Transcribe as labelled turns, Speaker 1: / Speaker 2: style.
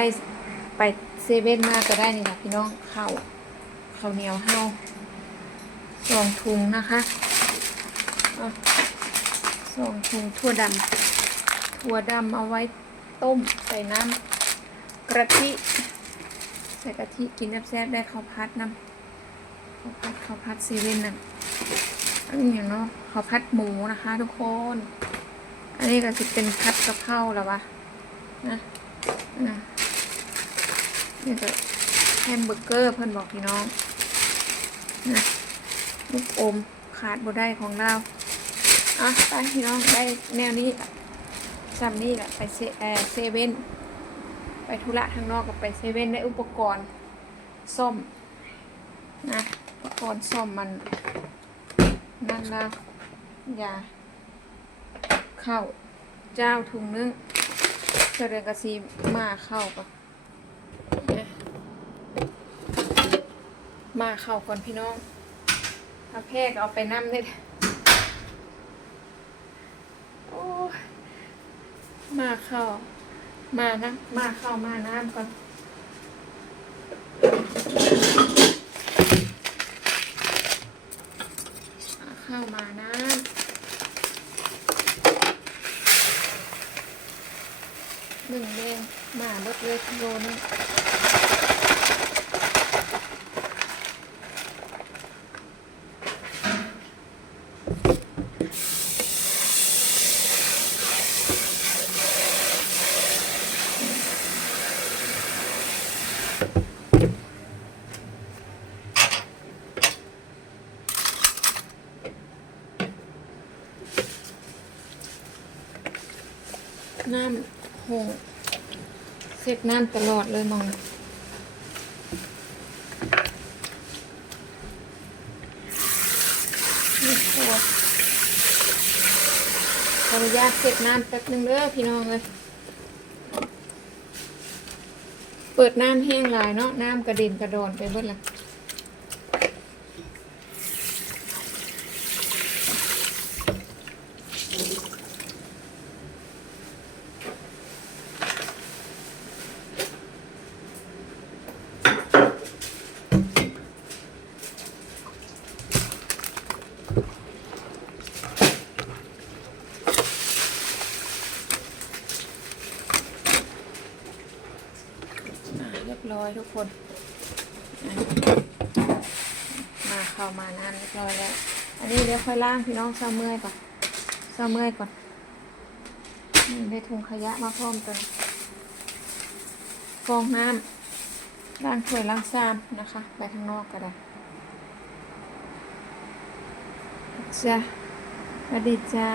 Speaker 1: ได้ไปเซเว่นมาก็ได้นี่นะพี่น้องข้าวข้าวเหนียวเฮาสองถุงนะคะเอาสองถุงถั่วดำถั่วดำเอาไว้ต้มใส่น้ำกะทิใส่กะทิกินแซ่บๆได้ข้าวพัดน้ำข้าวพัดข้าวพัดเซเว่นน่ะอันนี้อย่างเนาะข้าวพัดหมูนะคะทุกคน อันนี้ก็จะเป็นพัดกะเพราแล้ววะนะนะ นี่ก็แฮมเบอร์เกอร์เพื่อนบอกพี่น้องนะลูกอมขาดบ่ได้ของเราอะไปพี่น้องได้แนวนี้ซัมนี่แหละไปเซเอเซเว่นไปธุระทางนอกกับไปเซเว่นได้อุปกรณ์ซ่อมนะอุปกรณ์ซ่อมมันนั่นละยาเข้าวเจ้าถุงนึงเจริญกระซีมาเข้าก่อนนะ มาเข้าก่อนพี่น้องถ้าแพกเอาไปน้ำได้โอ้ยมาเข้า มานะมาเข้ามาน้ำก่อนเข้ามาน้ำหนึ่งเดงมาเบิดเลยกิโลนึง น้ำหเสร็จน้ำตลอดเลยมองนี่ตัวขออ นุญาตเสร็จน้ำแป๊บนึงเด้อพี่น้องเลย เปิดน้ำแห้งลายเนาะน้ำกระเด็นกระโดอนไปเบิดละ อ่าเรีย บร้อยทุกคน มาเข้ามาน้ำเรียบร้อยแล้ว อันนี้เดี๋ยวค่อยล้างพี่น้องเศร้าเมื่อยก่อนเศร้าเมื่อยก่อนนี่ได้ถุงขยะมาพร้อมตัวฟองน้ำล้างถ้วยล้างชามนะคะ ไปข้างนอกก็ได้จ้าสวัสดีจ้า